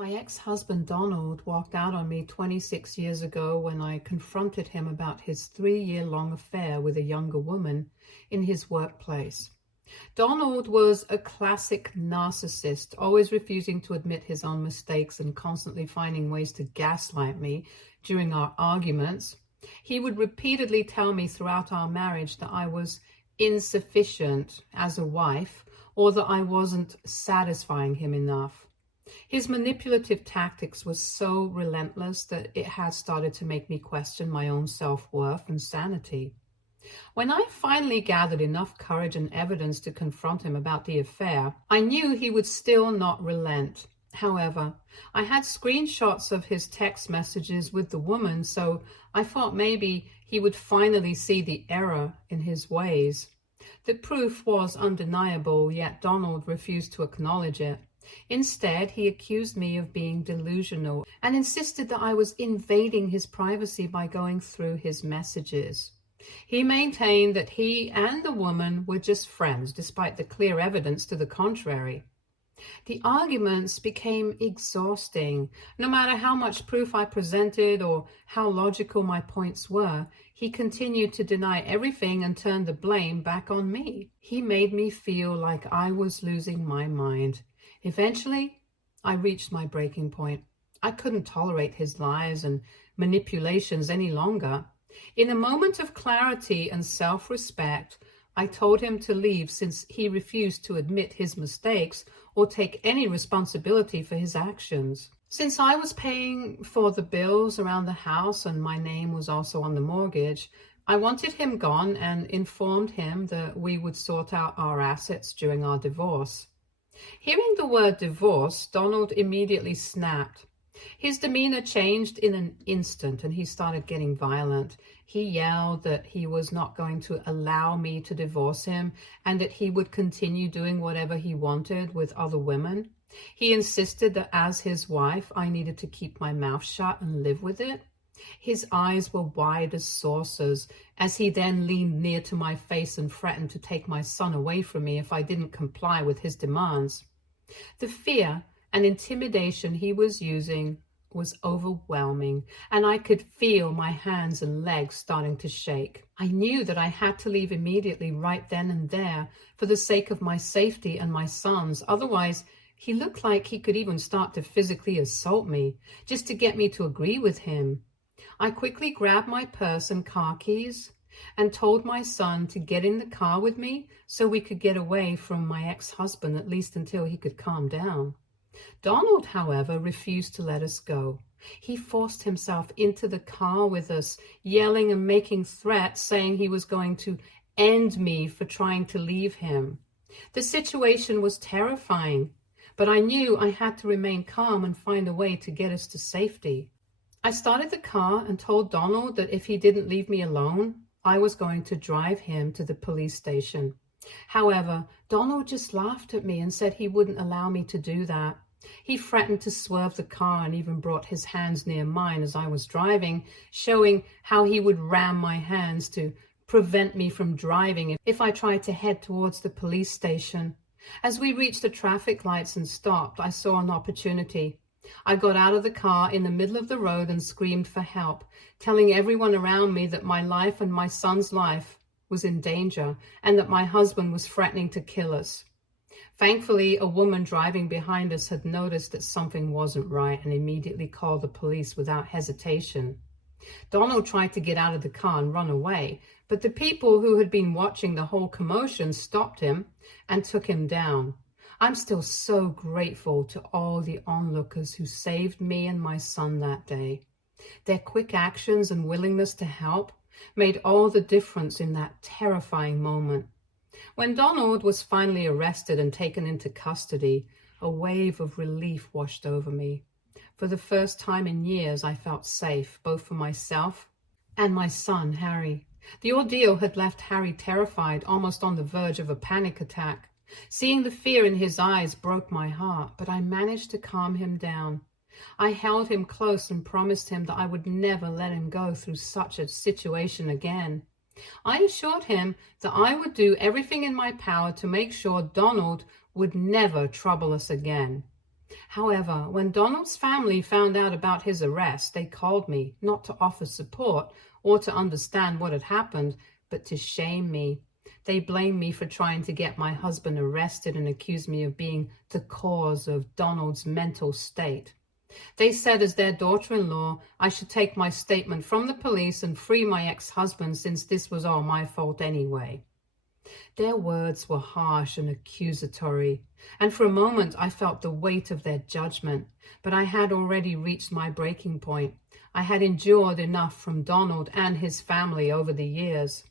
My ex-husband Donald walked out on me 26 years ago when I confronted him about his 3-year-long affair with a younger woman in his workplace. Donald was a classic narcissist, always refusing to admit his own mistakes and constantly finding ways to gaslight me during our arguments. He would repeatedly tell me throughout our marriage that I was insufficient as a wife or that I wasn't satisfying him enough. His manipulative tactics were so relentless that it had started to make me question my own self-worth and sanity. When I finally gathered enough courage and evidence to confront him about the affair, I knew he would still not relent. However, I had screenshots of his text messages with the woman, so I thought maybe he would finally see the error in his ways. The proof was undeniable, yet Donald refused to acknowledge it. Instead, he accused me of being delusional and insisted that I was invading his privacy by going through his messages. He maintained that he and the woman were just friends, despite the clear evidence to the contrary. The arguments became exhausting. No matter how much proof I presented or how logical my points were, he continued to deny everything and turn the blame back on me. He made me feel like I was losing my mind. Eventually, I reached my breaking point. I couldn't tolerate his lies and manipulations any longer. In a moment of clarity and self-respect, I told him to leave since he refused to admit his mistakes or take any responsibility for his actions. Since I was paying for the bills around the house and my name was also on the mortgage, I wanted him gone and informed him that we would sort out our assets during our divorce. Hearing the word divorce, Donald immediately snapped. His demeanor changed in an instant and he started getting violent. He yelled that he was not going to allow me to divorce him and that he would continue doing whatever he wanted with other women. He insisted that as his wife, I needed to keep my mouth shut and live with it. His eyes were wide as saucers as he then leaned near to my face and threatened to take my son away from me if I didn't comply with his demands. The fear and intimidation he was using was overwhelming, and I could feel my hands and legs starting to shake. I knew that I had to leave immediately right then and there for the sake of my safety and my son's. Otherwise, he looked like he could even start to physically assault me just to get me to agree with him. I quickly grabbed my purse and car keys and told my son to get in the car with me so we could get away from my ex-husband, at least until he could calm down. Donald, however, refused to let us go. He forced himself into the car with us, yelling and making threats, saying he was going to end me for trying to leave him. The situation was terrifying, but I knew I had to remain calm and find a way to get us to safety. I started the car and told Donald that if he didn't leave me alone, I was going to drive him to the police station. However, Donald just laughed at me and said he wouldn't allow me to do that. He threatened to swerve the car and even brought his hands near mine as I was driving, showing how he would ram my hands to prevent me from driving if I tried to head towards the police station. As we reached the traffic lights and stopped, I saw an opportunity. I got out of the car in the middle of the road and screamed for help, telling everyone around me that my life and my son's life was in danger and that my husband was threatening to kill us. Thankfully, a woman driving behind us had noticed that something wasn't right and immediately called the police without hesitation. Donald tried to get out of the car and run away, but the people who had been watching the whole commotion stopped him and took him down. I'm still so grateful to all the onlookers who saved me and my son that day. Their quick actions and willingness to help made all the difference in that terrifying moment. When Donald was finally arrested and taken into custody, a wave of relief washed over me. For the first time in years, I felt safe, both for myself and my son, Harry. The ordeal had left Harry terrified, almost on the verge of a panic attack. Seeing the fear in his eyes broke my heart, but I managed to calm him down. I held him close and promised him that I would never let him go through such a situation again. I assured him that I would do everything in my power to make sure Donald would never trouble us again. However, when Donald's family found out about his arrest, they called me, not to offer support or to understand what had happened, but to shame me. They blamed me for trying to get my husband arrested and accused me of being the cause of Donald's mental state. They said as their daughter-in-law, I should take my statement from the police and free my ex-husband since this was all my fault anyway. Their words were harsh and accusatory, and for a moment I felt the weight of their judgment, but I had already reached my breaking point. I had endured enough from Donald and his family over the years.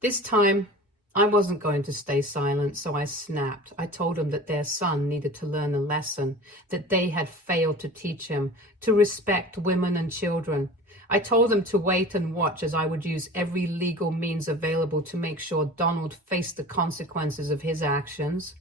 This time, I wasn't going to stay silent, so I snapped. I told them that their son needed to learn a lesson, that they had failed to teach him to respect women and children. I told them to wait and watch as I would use every legal means available to make sure Donald faced the consequences of his actions,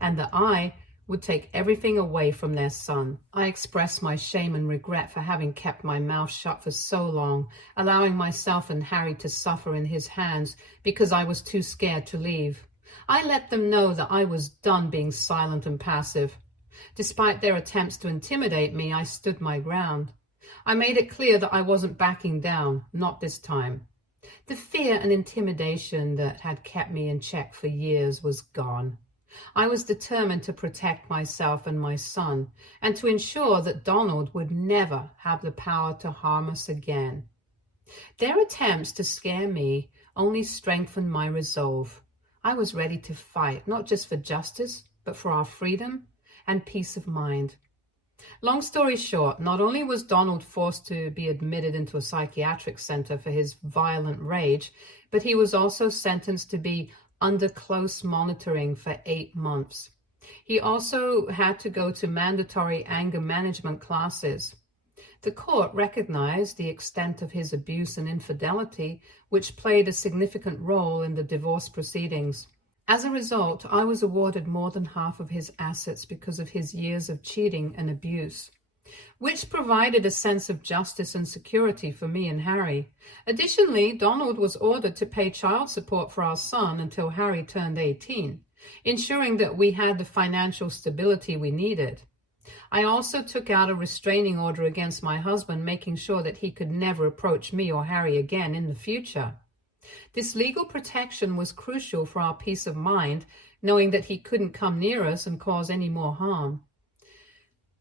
and that I would take everything away from their son. I expressed my shame and regret for having kept my mouth shut for so long, allowing myself and Harry to suffer in his hands because I was too scared to leave. I let them know that I was done being silent and passive. Despite their attempts to intimidate me, I stood my ground. I made it clear that I wasn't backing down, not this time. The fear and intimidation that had kept me in check for years was gone. I was determined to protect myself and my son, and to ensure that Donald would never have the power to harm us again. Their attempts to scare me only strengthened my resolve. I was ready to fight, not just for justice, but for our freedom and peace of mind. Long story short, not only was Donald forced to be admitted into a psychiatric center for his violent rage, but he was also sentenced to be under close monitoring for 8 months. He also had to go to mandatory anger management classes. The court recognized the extent of his abuse and infidelity, which played a significant role in the divorce proceedings. As a result, I was awarded more than half of his assets because of his years of cheating and abuse, which provided a sense of justice and security for me and Harry. Additionally, Donald was ordered to pay child support for our son until Harry turned 18, ensuring that we had the financial stability we needed. I also took out a restraining order against my husband, making sure that he could never approach me or Harry again in the future. This legal protection was crucial for our peace of mind, knowing that he couldn't come near us and cause any more harm.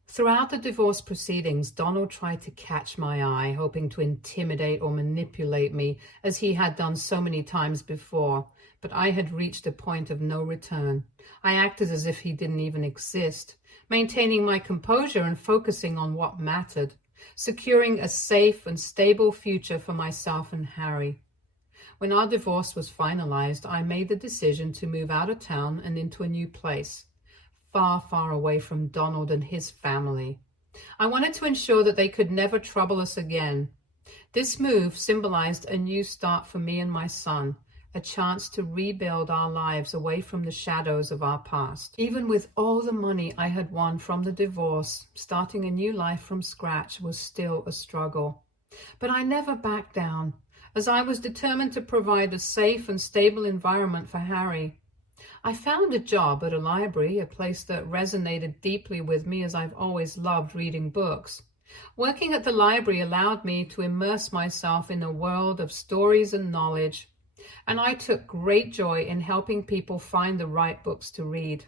Throughout the divorce proceedings, Donald tried to catch my eye, hoping to intimidate or manipulate me, as he had done so many times before, but I had reached a point of no return. I acted as if he didn't even exist, maintaining my composure and focusing on what mattered, securing a safe and stable future for myself and Harry. When our divorce was finalized, I made the decision to move out of town and into a new place, far, far away from Donald and his family. I wanted to ensure that they could never trouble us again. This move symbolized a new start for me and my son, a chance to rebuild our lives away from the shadows of our past. Even with all the money I had won from the divorce, starting a new life from scratch was still a struggle. But I never backed down, as I was determined to provide a safe and stable environment for Harry. I found a job at a library, a place that resonated deeply with me, as I've always loved reading books. Working at the library allowed me to immerse myself in a world of stories and knowledge, and I took great joy in helping people find the right books to read.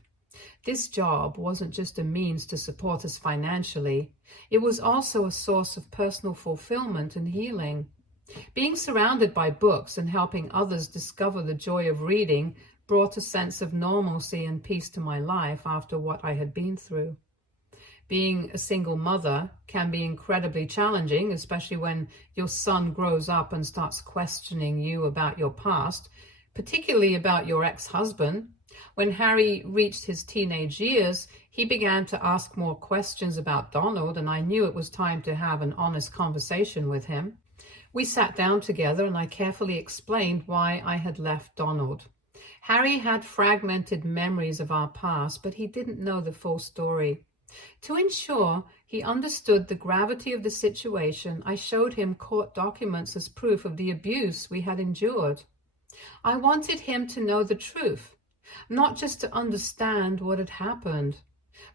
This job wasn't just a means to support us financially, it was also a source of personal fulfillment and healing. Being surrounded by books and helping others discover the joy of reading brought a sense of normalcy and peace to my life after what I had been through. Being a single mother can be incredibly challenging, especially when your son grows up and starts questioning you about your past, particularly about your ex-husband. When Harry reached his teenage years, he began to ask more questions about Donald, and I knew it was time to have an honest conversation with him. We sat down together and I carefully explained why I had left Donald. Harry had fragmented memories of our past, but he didn't know the full story. To ensure he understood the gravity of the situation, I showed him court documents as proof of the abuse we had endured. I wanted him to know the truth, not just to understand what had happened.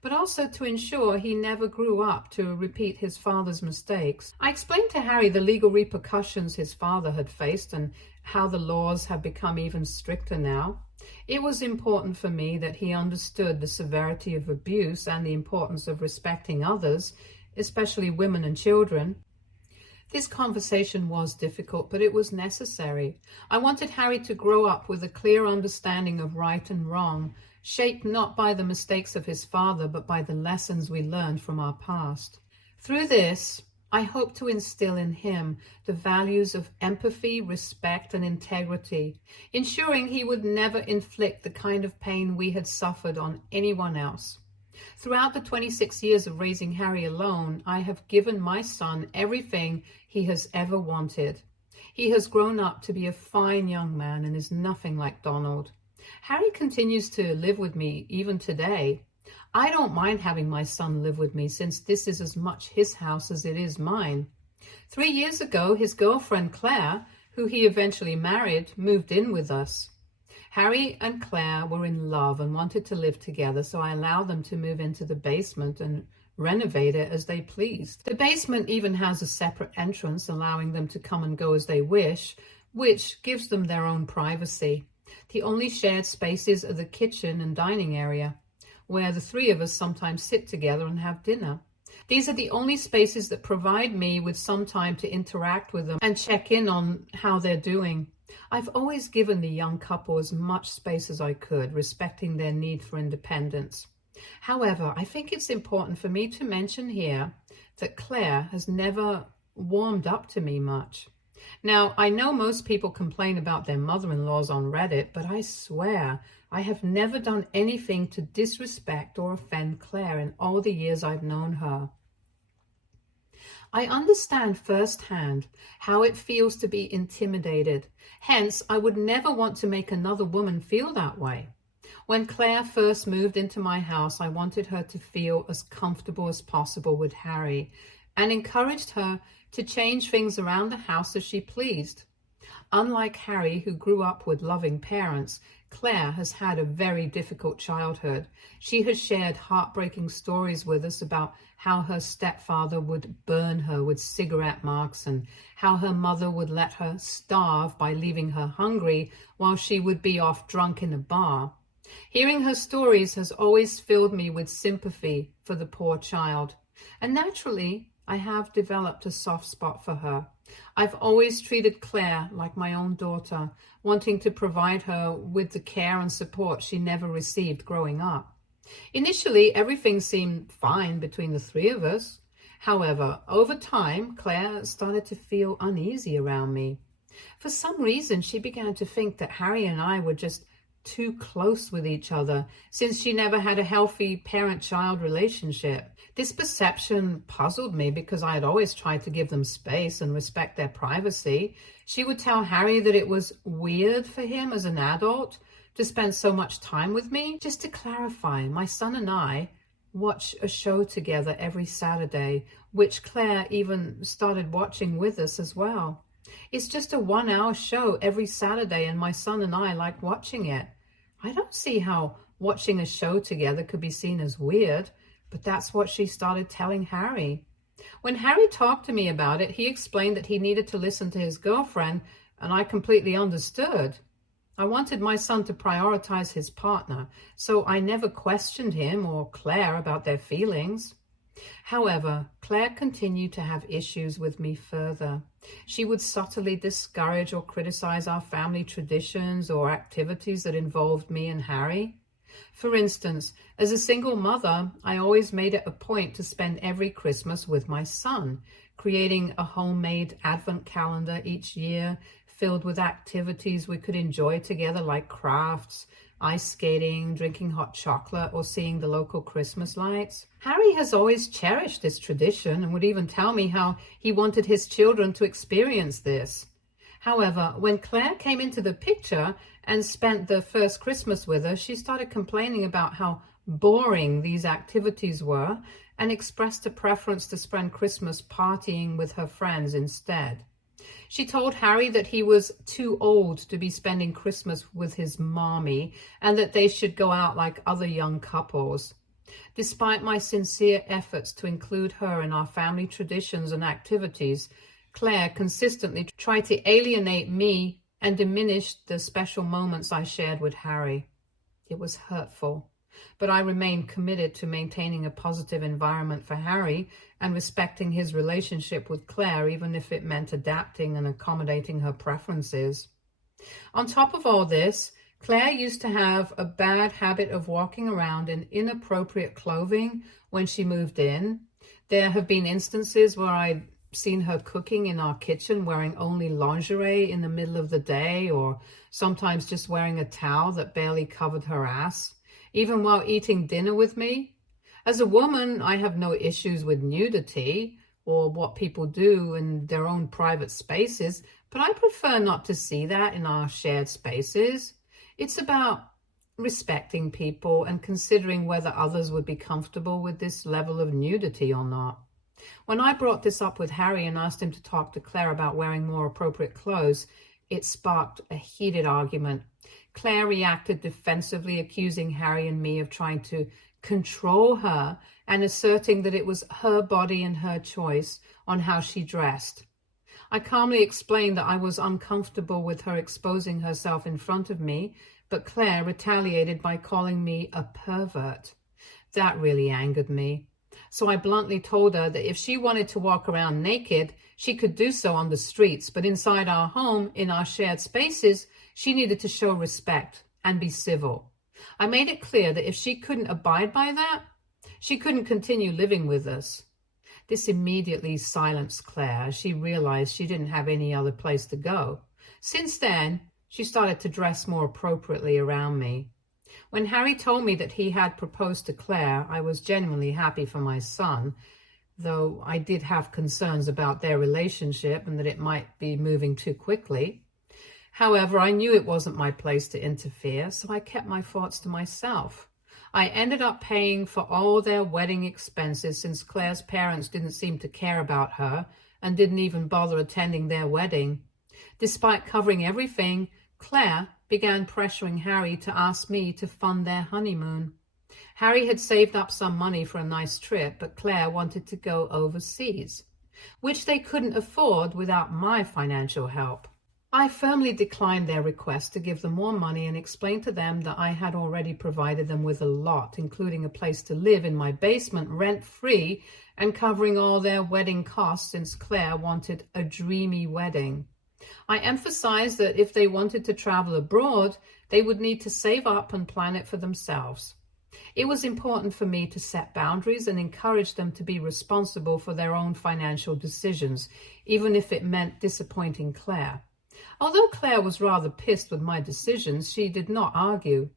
but also to ensure he never grew up to repeat his father's mistakes. I explained to Harry the legal repercussions his father had faced and how the laws have become even stricter now. It was important for me that he understood the severity of abuse and the importance of respecting others, especially women and children. This conversation was difficult, but it was necessary. I wanted Harry to grow up with a clear understanding of right and wrong, shaped not by the mistakes of his father, but by the lessons we learned from our past. Through this, I hope to instill in him the values of empathy, respect, and integrity, ensuring he would never inflict the kind of pain we had suffered on anyone else. Throughout the 26 years of raising Harry alone, I have given my son everything he has ever wanted. He has grown up to be a fine young man and is nothing like Donald. Harry continues to live with me even today. I don't mind having my son live with me, since this is as much his house as it is mine. 3 years ago, his girlfriend Claire, who he eventually married, moved in with us. Harry and Claire were in love and wanted to live together, so I allowed them to move into the basement and renovate it as they pleased. The basement even has a separate entrance, allowing them to come and go as they wish, which gives them their own privacy. The only shared spaces are the kitchen and dining area, where the three of us sometimes sit together and have dinner. These are the only spaces that provide me with some time to interact with them and check in on how they're doing. I've always given the young couple as much space as I could, respecting their need for independence. However, I think it's important for me to mention here that Claire has never warmed up to me much. Now, I know most people complain about their mother-in-laws on Reddit, but I swear I have never done anything to disrespect or offend Claire in all the years I've known her. I understand firsthand how it feels to be intimidated. Hence, I would never want to make another woman feel that way. When Claire first moved into my house, I wanted her to feel as comfortable as possible with Harry and encouraged her to change things around the house as she pleased. Unlike Harry, who grew up with loving parents, Claire has had a very difficult childhood. She has shared heartbreaking stories with us about how her stepfather would burn her with cigarette marks and how her mother would let her starve by leaving her hungry while she would be off drunk in a bar. Hearing her stories has always filled me with sympathy for the poor child, and naturally, I have developed a soft spot for her. I've always treated Claire like my own daughter, wanting to provide her with the care and support she never received growing up. Initially, everything seemed fine between the three of us. However, over time, Claire started to feel uneasy around me. For some reason, she began to think that Harry and I were just too close with each other, since she never had a healthy parent-child relationship. This perception puzzled me because I had always tried to give them space and respect their privacy. She would tell Harry that it was weird for him as an adult to spend so much time with me. Just to clarify, my son and I watch a show together every Saturday, which Claire even started watching with us as well. It's just a 1-hour show every Saturday, and my son and I like watching it. I don't see how watching a show together could be seen as weird, but that's what she started telling Harry. When Harry talked to me about it, he explained that he needed to listen to his girlfriend, and I completely understood. I wanted my son to prioritize his partner, so I never questioned him or Claire about their feelings. However, Claire continued to have issues with me further. She would subtly discourage or criticize our family traditions or activities that involved me and Harry. For instance, as a single mother, I always made it a point to spend every Christmas with my son, creating a homemade advent calendar each year filled with activities we could enjoy together, like crafts, ice skating, drinking hot chocolate, or seeing the local Christmas lights. Harry has always cherished this tradition and would even tell me how he wanted his children to experience this. However, when Claire came into the picture and spent the first Christmas with us, she started complaining about how boring these activities were and expressed a preference to spend Christmas partying with her friends instead. She told Harry that he was too old to be spending Christmas with his mommy and that they should go out like other young couples. Despite my sincere efforts to include her in our family traditions and activities, Claire consistently tried to alienate me and diminish the special moments I shared with Harry. It was hurtful, but I remained committed to maintaining a positive environment for Harry and respecting his relationship with Claire, even if it meant adapting and accommodating her preferences. On top of all this, Claire used to have a bad habit of walking around in inappropriate clothing when she moved in. There have been instances where I'd seen her cooking in our kitchen wearing only lingerie in the middle of the day, or sometimes just wearing a towel that barely covered her ass, even while eating dinner with me. As a woman, I have no issues with nudity or what people do in their own private spaces, but I prefer not to see that in our shared spaces. It's about respecting people and considering whether others would be comfortable with this level of nudity or not. When I brought this up with Harry and asked him to talk to Claire about wearing more appropriate clothes, it sparked a heated argument. Claire reacted defensively, accusing Harry and me of trying to control her and asserting that it was her body and her choice on how she dressed. I calmly explained that I was uncomfortable with her exposing herself in front of me, but Claire retaliated by calling me a pervert. That really angered me. So I bluntly told her that if she wanted to walk around naked, she could do so on the streets, but inside our home, in our shared spaces, she needed to show respect and be civil. I made it clear that if she couldn't abide by that, she couldn't continue living with us. This immediately silenced Claire as she realized she didn't have any other place to go. Since then, she started to dress more appropriately around me. When Harry told me that he had proposed to Claire, I was genuinely happy for my son, though I did have concerns about their relationship and that it might be moving too quickly. However, I knew it wasn't my place to interfere, so I kept my thoughts to myself. I ended up paying for all their wedding expenses since Claire's parents didn't seem to care about her and didn't even bother attending their wedding. Despite covering everything, Claire began pressuring Harry to ask me to fund their honeymoon. Harry had saved up some money for a nice trip, but Claire wanted to go overseas, which they couldn't afford without my financial help. I firmly declined their request to give them more money and explained to them that I had already provided them with a lot, including a place to live in my basement rent-free and covering all their wedding costs since Claire wanted a dreamy wedding. I emphasized that if they wanted to travel abroad, they would need to save up and plan it for themselves. It was important for me to set boundaries and encourage them to be responsible for their own financial decisions, even if it meant disappointing Claire. Although Claire was rather pissed with my decisions, she did not argue.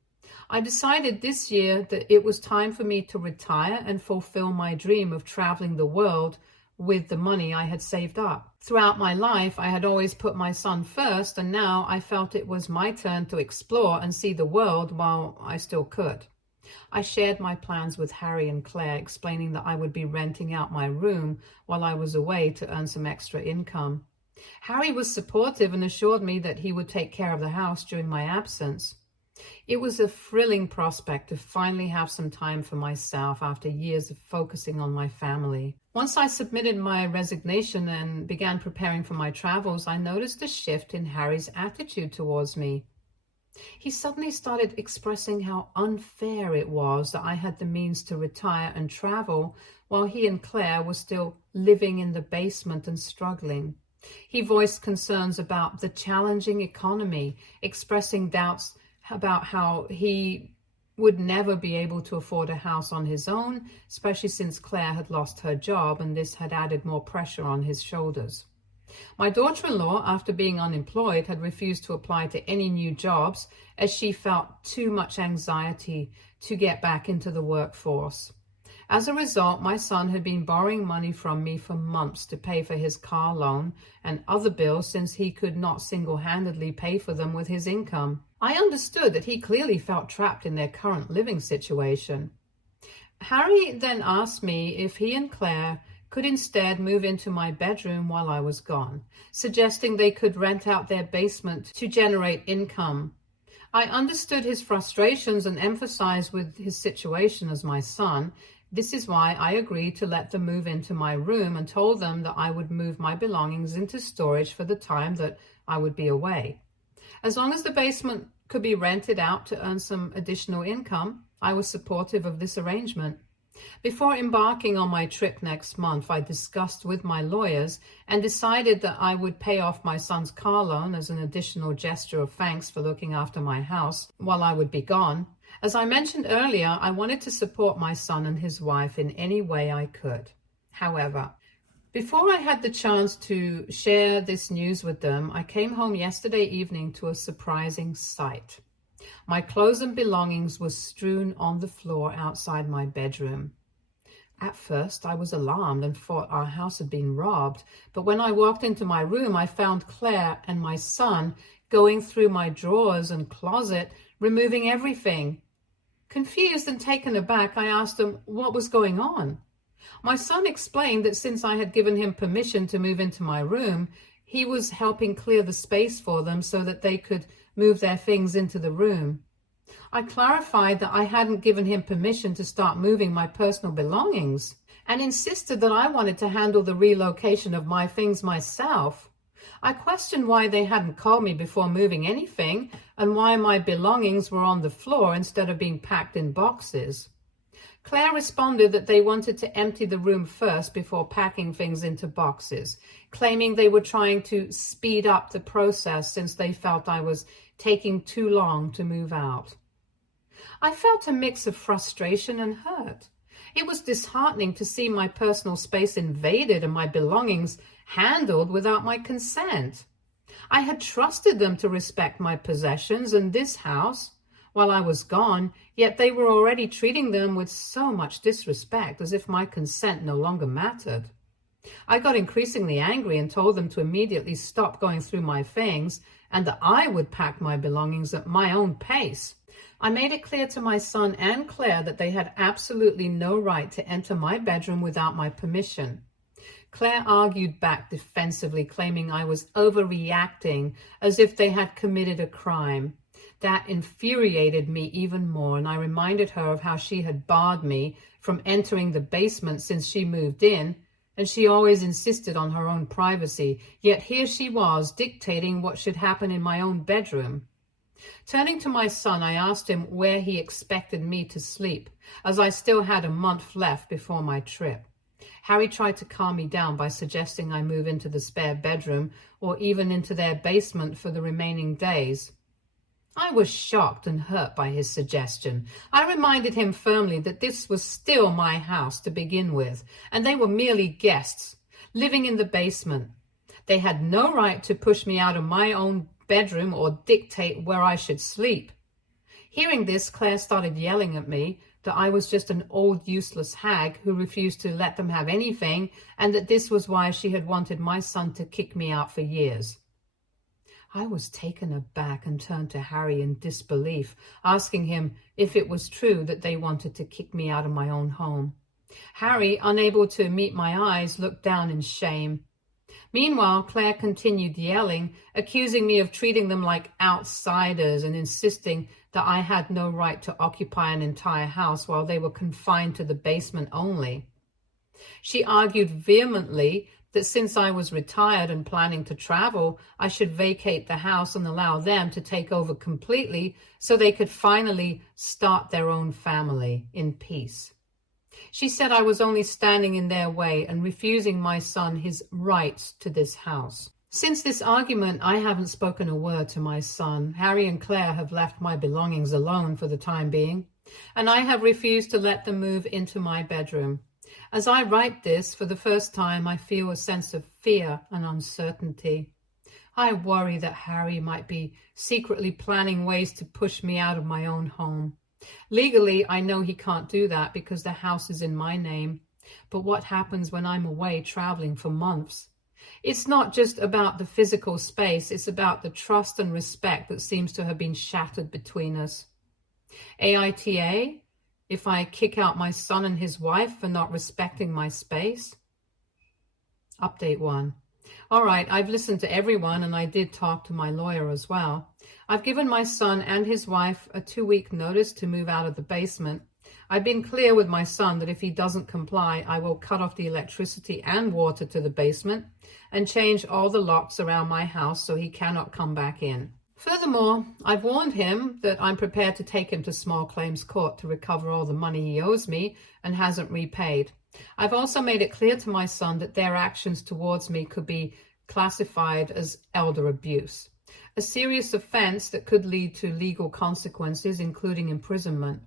I decided this year that it was time for me to retire and fulfill my dream of traveling the world with the money I had saved up. Throughout my life, I had always put my son first, and now I felt it was my turn to explore and see the world while I still could. I shared my plans with Harry and Claire, explaining that I would be renting out my room while I was away to earn some extra income. Harry was supportive and assured me that he would take care of the house during my absence. It was a thrilling prospect to finally have some time for myself after years of focusing on my family. Once I submitted my resignation and began preparing for my travels, I noticed a shift in Harry's attitude towards me. He suddenly started expressing how unfair it was that I had the means to retire and travel while he and Claire were still living in the basement and struggling. He voiced concerns about the challenging economy, expressing doubts about how he would never be able to afford a house on his own, especially since Claire had lost her job and this had added more pressure on his shoulders. My daughter-in-law, after being unemployed, had refused to apply to any new jobs as she felt too much anxiety to get back into the workforce. As a result, my son had been borrowing money from me for months to pay for his car loan and other bills since he could not single-handedly pay for them with his income. I understood that he clearly felt trapped in their current living situation. Harry then asked me if he and Claire could instead move into my bedroom while I was gone, suggesting they could rent out their basement to generate income. I understood his frustrations and empathized with his situation as my son. This is why I agreed to let them move into my room and told them that I would move my belongings into storage for the time that I would be away. As long as the basement could be rented out to earn some additional income, I was supportive of this arrangement. Before embarking on my trip next month, I discussed with my lawyers and decided that I would pay off my son's car loan as an additional gesture of thanks for looking after my house while I would be gone. As I mentioned earlier, I wanted to support my son and his wife in any way I could. However, before I had the chance to share this news with them, I came home yesterday evening to a surprising sight. My clothes and belongings were strewn on the floor outside my bedroom. At first, I was alarmed and thought our house had been robbed, but when I walked into my room, I found Claire and my son going through my drawers and closet, removing everything. Confused and taken aback, I asked them what was going on. My son explained that since I had given him permission to move into my room, he was helping clear the space for them so that they could move their things into the room. I clarified that I hadn't given him permission to start moving my personal belongings and insisted that I wanted to handle the relocation of my things myself. I questioned why they hadn't called me before moving anything and why my belongings were on the floor instead of being packed in boxes. Claire responded that they wanted to empty the room first before packing things into boxes, claiming they were trying to speed up the process since they felt I was taking too long to move out. I felt a mix of frustration and hurt. It was disheartening to see my personal space invaded and my belongings handled without my consent. I had trusted them to respect my possessions and this house while I was gone, yet they were already treating them with so much disrespect, as if my consent no longer mattered. I got increasingly angry and told them to immediately stop going through my things and that I would pack my belongings at my own pace. I made it clear to my son and Claire that they had absolutely no right to enter my bedroom without my permission. Claire argued back defensively, claiming I was overreacting, as if they had committed a crime. That infuriated me even more, and I reminded her of how she had barred me from entering the basement since she moved in, and she always insisted on her own privacy, yet here she was dictating what should happen in my own bedroom. Turning to my son, I asked him where he expected me to sleep, as I still had a month left before my trip. Harry tried to calm me down by suggesting I move into the spare bedroom or even into their basement for the remaining days. I was shocked and hurt by his suggestion. I reminded him firmly that this was still my house to begin with, and they were merely guests, living in the basement. They had no right to push me out of my own bedroom or dictate where I should sleep. Hearing this, Claire started yelling at me that I was just an old useless hag who refused to let them have anything, and that this was why she had wanted my son to kick me out for years. I was taken aback and turned to Harry in disbelief, asking him if it was true that they wanted to kick me out of my own home. Harry, unable to meet my eyes, looked down in shame. Meanwhile, Claire continued yelling, accusing me of treating them like outsiders and insisting that I had no right to occupy an entire house while they were confined to the basement only. She argued vehemently that since I was retired and planning to travel, I should vacate the house and allow them to take over completely so they could finally start their own family in peace. She said I was only standing in their way and refusing my son his rights to this house. Since this argument, I haven't spoken a word to my son. Harry and Claire have left my belongings alone for the time being, and I have refused to let them move into my bedroom. As I write this, for the first time, I feel a sense of fear and uncertainty. I worry that Harry might be secretly planning ways to push me out of my own home. Legally, I know he can't do that because the house is in my name. But what happens when I'm away traveling for months? It's not just about the physical space, it's about the trust and respect that seems to have been shattered between us. AITA? If I kick out my son and his wife for not respecting my space? Update 1. All right, I've listened to everyone and I did talk to my lawyer as well. I've given my son and his wife a 2-week notice to move out of the basement. I've been clear with my son that if he doesn't comply, I will cut off the electricity and water to the basement and change all the locks around my house so he cannot come back in. Furthermore, I've warned him that I'm prepared to take him to small claims court to recover all the money he owes me and hasn't repaid. I've also made it clear to my son that their actions towards me could be classified as elder abuse, a serious offense that could lead to legal consequences, including imprisonment.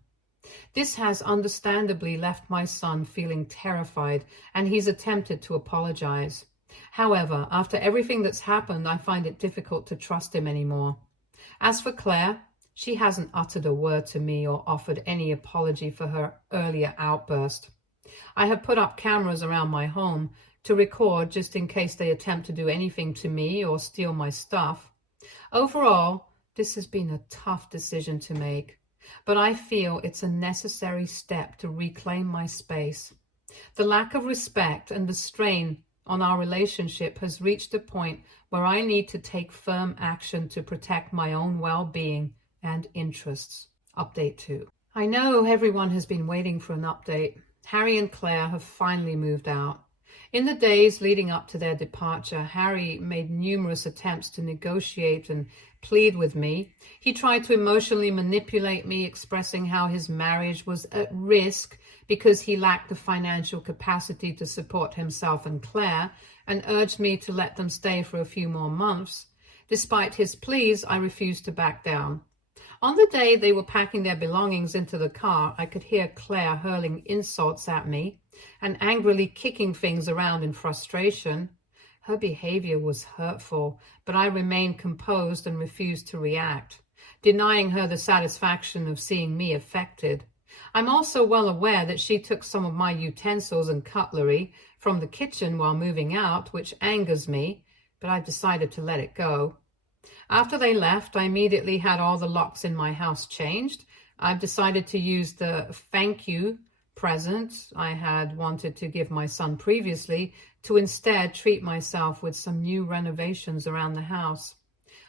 This has understandably left my son feeling terrified, and he's attempted to apologize. However, after everything that's happened, I find it difficult to trust him anymore. As for Claire, she hasn't uttered a word to me or offered any apology for her earlier outburst. I have put up cameras around my home to record just in case they attempt to do anything to me or steal my stuff. Overall, this has been a tough decision to make, but I feel it's a necessary step to reclaim my space. The lack of respect and the strain on our relationship has reached a point where I need to take firm action to protect my own well-being and interests. Update 2. I know everyone has been waiting for an update. Harry and Claire have finally moved out. In the days leading up to their departure, Harry made numerous attempts to negotiate and plead with me. He tried to emotionally manipulate me, expressing how his marriage was at risk because he lacked the financial capacity to support himself and Claire, and urged me to let them stay for a few more months. Despite his pleas, I refused to back down. On the day they were packing their belongings into the car, I could hear Claire hurling insults at me and angrily kicking things around in frustration. Her behavior was hurtful, but I remained composed and refused to react, denying her the satisfaction of seeing me affected. I'm also well aware that she took some of my utensils and cutlery from the kitchen while moving out, which angers me, but I've decided to let it go. After they left, I immediately had all the locks in my house changed. I've decided to use the thank you present I had wanted to give my son previously to instead treat myself with some new renovations around the house.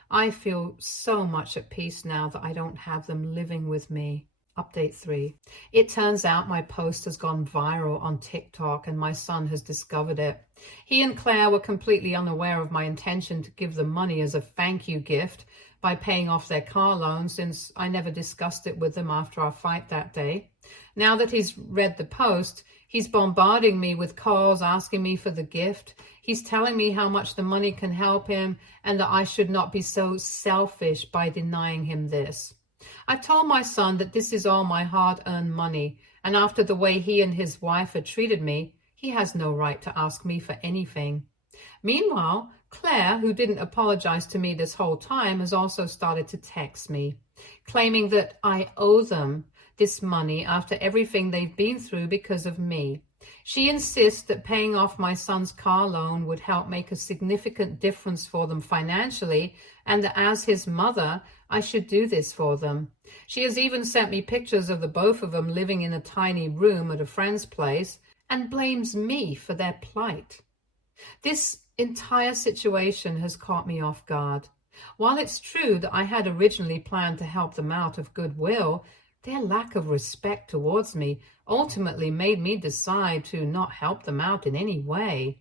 I feel so much at peace now that I don't have them living with me. Update 3. It turns out my post has gone viral on TikTok and my son has discovered it. He and Claire were completely unaware of my intention to give them money as a thank you gift by paying off their car loan, since I never discussed it with them after our fight that day. Now that he's read the post, he's bombarding me with calls asking me for the gift. He's telling me how much the money can help him and that I should not be so selfish by denying him this. I've told my son that this is all my hard-earned money, and after the way he and his wife had treated me, he has no right to ask me for anything. Meanwhile, Claire, who didn't apologize to me this whole time, has also started to text me, claiming that I owe them this money after everything they've been through because of me. She insists that paying off my son's car loan would help make a significant difference for them financially, and that as his mother, I should do this for them. She has even sent me pictures of the both of them living in a tiny room at a friend's place and blames me for their plight. This entire situation has caught me off guard. While it's true that I had originally planned to help them out of goodwill, their lack of respect towards me ultimately made me decide to not help them out in any way.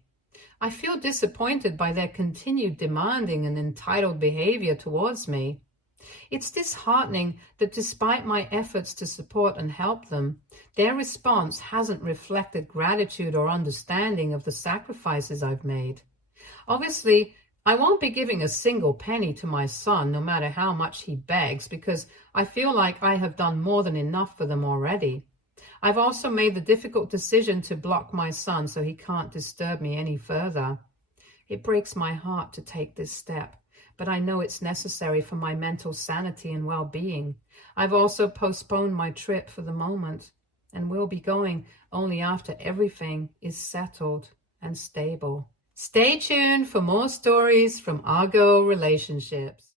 I feel disappointed by their continued demanding and entitled behavior towards me. It's disheartening that despite my efforts to support and help them, their response hasn't reflected gratitude or understanding of the sacrifices I've made. Obviously, I won't be giving a single penny to my son, no matter how much he begs, because I feel like I have done more than enough for them already. I've also made the difficult decision to block my son so he can't disturb me any further. It breaks my heart to take this step, but I know it's necessary for my mental sanity and well-being. I've also postponed my trip for the moment, and will be going only after everything is settled and stable. Stay tuned for more stories from Argo Relationships.